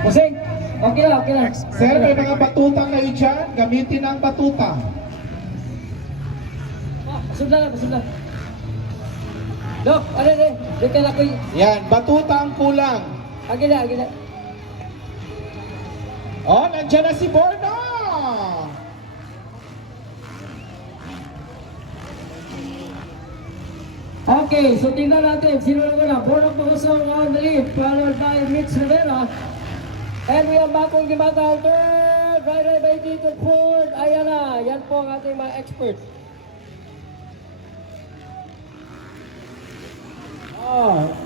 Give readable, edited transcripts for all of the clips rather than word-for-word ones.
Kusing, okay lang, okay lang. Sir, may mga batuta kayo dyan. Gamitin ang batuta. Pasod lang, pasod lang. Dok, ano rin? Di ka na ko y... Yan, batuta ang kulang. Agila, agila. Oh, nandiyan na si Borno! Okay, so tingnan natin. Sino na muna? Borno Pagosong on the lead, followed by Mitch Rivera. And we are back on the battle. Third, right by Tito Ford. Ayan na, yan po ang ating mga experts.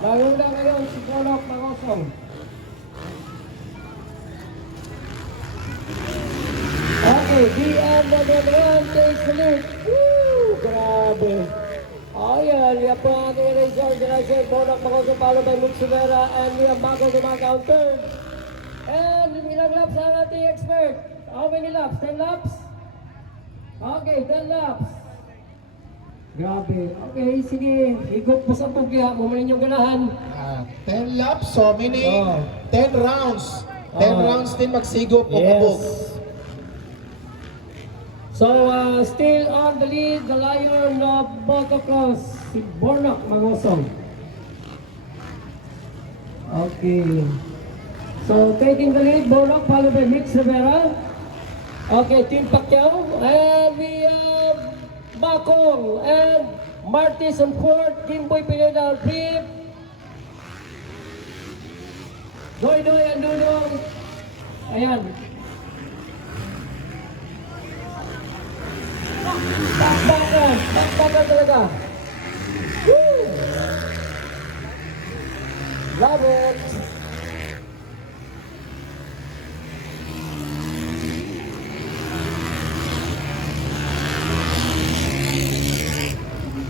Nanguna ngayon si Borno Pagosong. Okay, DM na naman takes the lead. Woo! Grabe. Ayan, yan po ang ating race organizer. Borno Pagosong followed by Mitch Rivera. And we are back on the battle. Third. And ilang laps ang ating expert? How many laps? 10 laps? Okay, 10 laps. Grabe. Okay, sige. Higop mo sa bugya. Mumulin yung ganahan. 10 laps, so meaning Oh. 10 rounds. 10 Oh. rounds din magsigop o Yes. kabog. So, still on the lead, the Lion of Motocross, si Borno Pagosong. Okay. So, taking the lead, Borno, followed by Mitch Rivera. Okay, Team Pacquiao. And we have Bakong and Martis on fourth, Kimboy Pineda on fifth. Doy and Dudong. Ayan. Bakbakan talaga. Woo! Love it.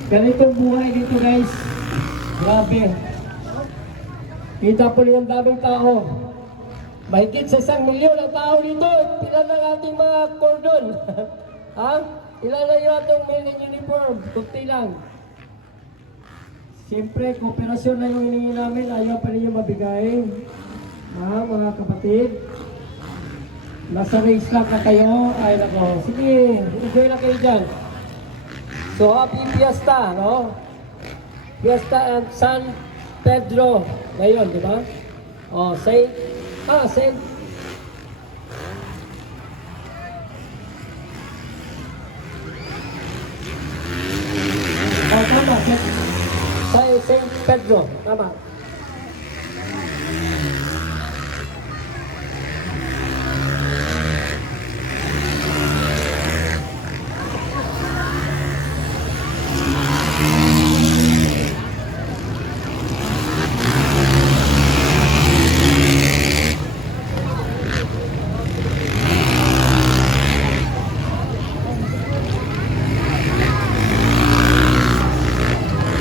Ganitong buhay dito guys. Grabe. Kita po yung daming tao. Mahigit sa 1,000,000 ang tao dito. Ilan ang ating mga cordon? Ha? Ilan na yung atong men in uniform? Kunti lang. Siyempre, kooperasyon na yung hiningi namin. Ayaw pa ninyo mabigay. Ha, mga kapatid. Nasa race lang na kayo. Ay nako. Sige, enjoy lang kayo dyan. So, happy Fiesta, no? Fiesta and San Pedro ngayon, di ba? Oh, Saint... Tama. Saint Pedro, tama.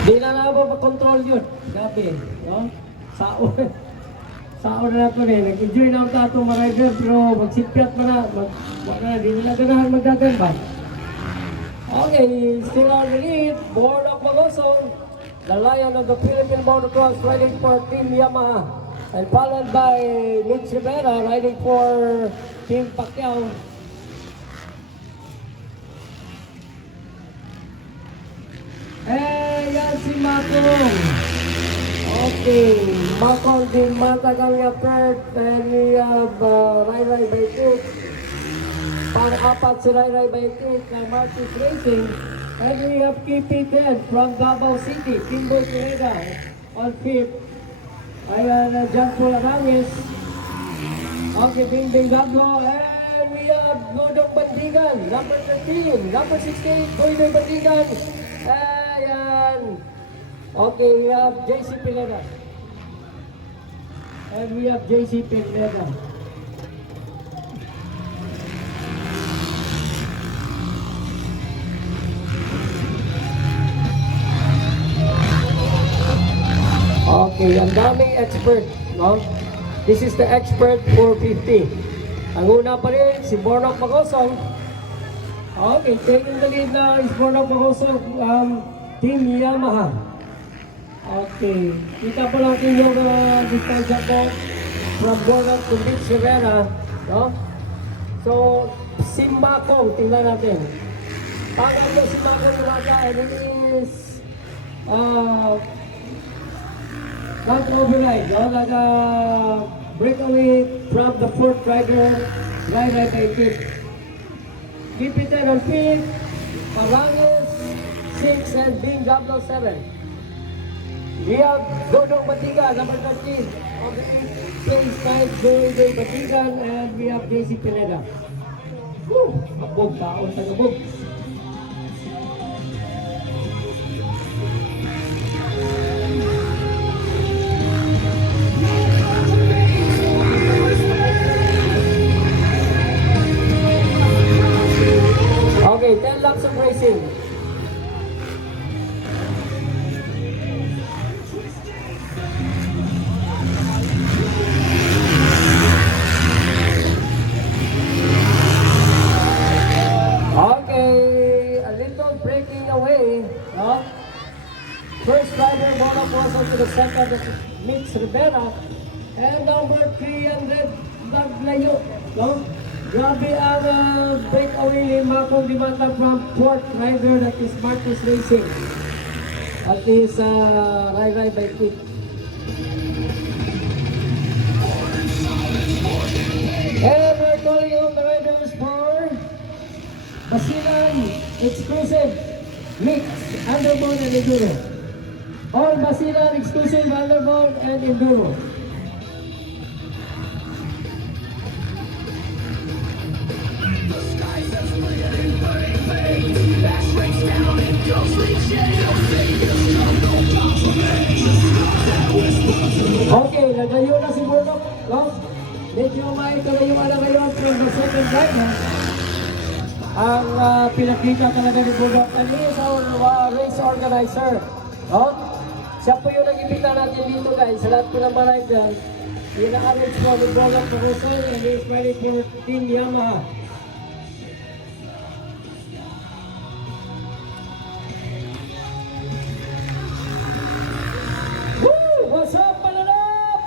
Di na naman makontrol yun. Gabi, no? Sao na nato eh. Nag-enjoy na ang tato mga rider, pero magsipyat mo na. Di nila ganahan magdagan ba? Okay, still on the lead. Borno Pagosong, the Lion of the Philippine Motocross, riding for Team Yamaha. And followed by Mitch Rivera, riding for Team Pacquiao. Yan si Makong. Okay, Makong din matagal niya third. And we have Rai Baikuk. Pang-apat si Rai Baikuk na Martis Racing. And we have KP Ted from Davao City. Kimboy Pineda on fifth. Ayan, John Paul Aramis. Okay, Bingbing Gablo. And we have Nodong Bandigan, number 13. Number 16, Boydoy Bandigan. Ayan. Okay, we have JC Pineda. And we have JC Pineda. Okay, ang daming expert, no? This is the expert 450. Ang una pa rin, si Borno Pagosong. Okay, taking the lead na is Borno Pagosong, Team Yamaha. Okay, kita po natin yung distansya po. from Bonat to Beach Rivera, no? So, si Makong, tingnan natin. Pangalan niya si Makong Lumata, and it is not override, no? Like a breakaway from the fourth rider, right by kick. Keep it on feet, Paranges, 6, and Bing Gablo 7. We have Dodong Batigan, number 13. On the 8th place, Joy Batigan, and we have JC Pineda. Woo! Abog, taon, tagabog. Okay, 10 laps of racing. Okay, a little breaking away. No? First rider, Mona Pozo to the center of Mix Rivera. And number 300, Maglayo. No? Grabe ang breakaway ni Makong Dimata from fourth rider, that is Marcus Racing. At is Rai by Quick. And we're calling on the riders for Basilan Exclusive Mix, Underbone and Enduro. All Basilan Exclusive Underbone and Enduro. Okay, nagayo na si Burnok. No? Medyo may kalayuan na ngayon from the second rider. Ang pinakita talaga ni Burnok. And he is our race organizer. No? Siya po yung nag-ibita natin dito guys. Sa lahat po ng mga rider. Ina-arrange po ni Burnok Caruso and he is ready for Team Yamaha. What's up, Mananap?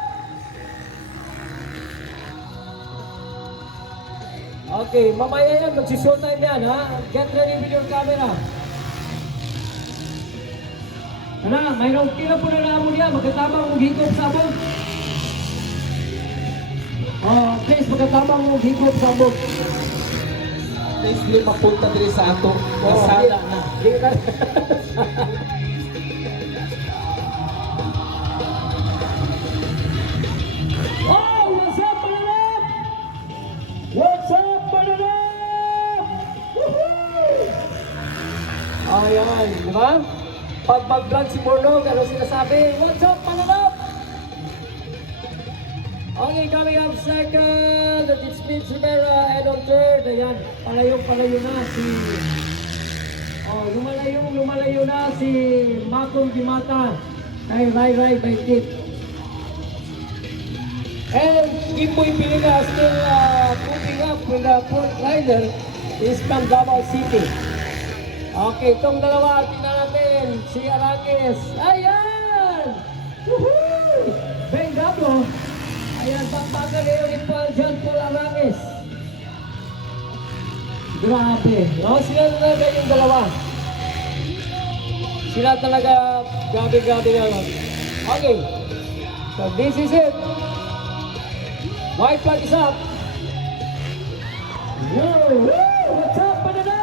Okay, mamaya yan, magsi-showtime yan, ha? Get ready with your camera. Ano, mayroong kila po na naman yan, magkatabang mong higop sa abog. Please, magkatabang mong higop sa abog. Please, di mapunta diri sa ato. Masala na. What's up, Mananap? What's up, Mananap? Woohoo! Ayan, di ba? Pag mag-vlog si Bornog, ano sinasabi? What's up, Mananap? Okay, coming up second, it's Mitch Rivera, and on third, ayan, palayo na si... lumalayo na si Makong Dimata kay Rai by Kip. And Kimboy Piliga still moving up with the fourth rider is from Davao City. Okay, itong dalawa, tingnan natin. Si Arangues. Ayan! Woohoo! Ben Gablo. Ayan, pagpagal ngayon ni John Paul Arangues. Grabe. No, sila talaga yung dalawa. Sila talaga grabe na. Okay. So this is it. White flag is up. Whoa, what's up, Manana?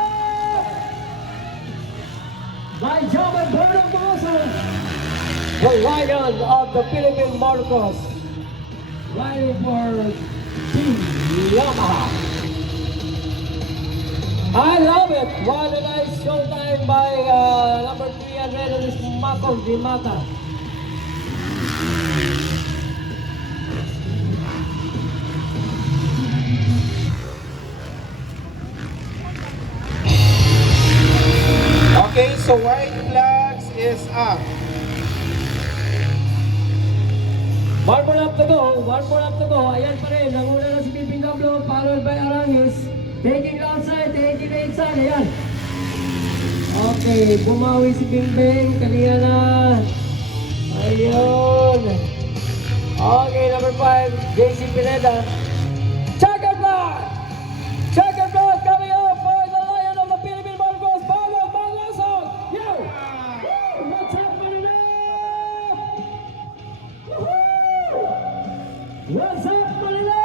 By John and Bernard Mosa, the lion of the Philippine Motorcross, riding for Team Yamaha. I love it. What a nice showtime by number 300, this Makong Dimata. Okay, so white flags is up. One more lap to go. Ayan pa rin, nanguna na si Piping Gablo, followed by Arangues. Taking it outside, taking it inside, ayan. Okay, bumawi si Bingbing, kanina na. Ayun. Okay, number 5, JC Pineda. Checkered flag! Checkered flag coming up for the Lion of the Philippine Barcos, Paulo Balasog! Yo! Woo! What's up, Manila? Woo! What's up, Manila?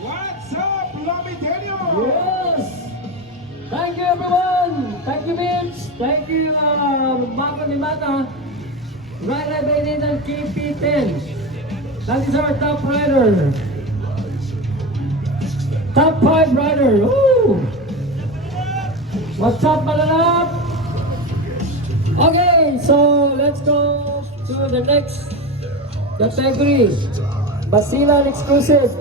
What's up, Lomitenyo? Yes! Thank you, everyone! Thank you, Mitch! Thank you, Mako ni Mata! Rider by Nathan KP10. That is our top rider. Top 5 rider. Woo! What's up, Malalap? Okay, so let's go to the next category. Basilan exclusive.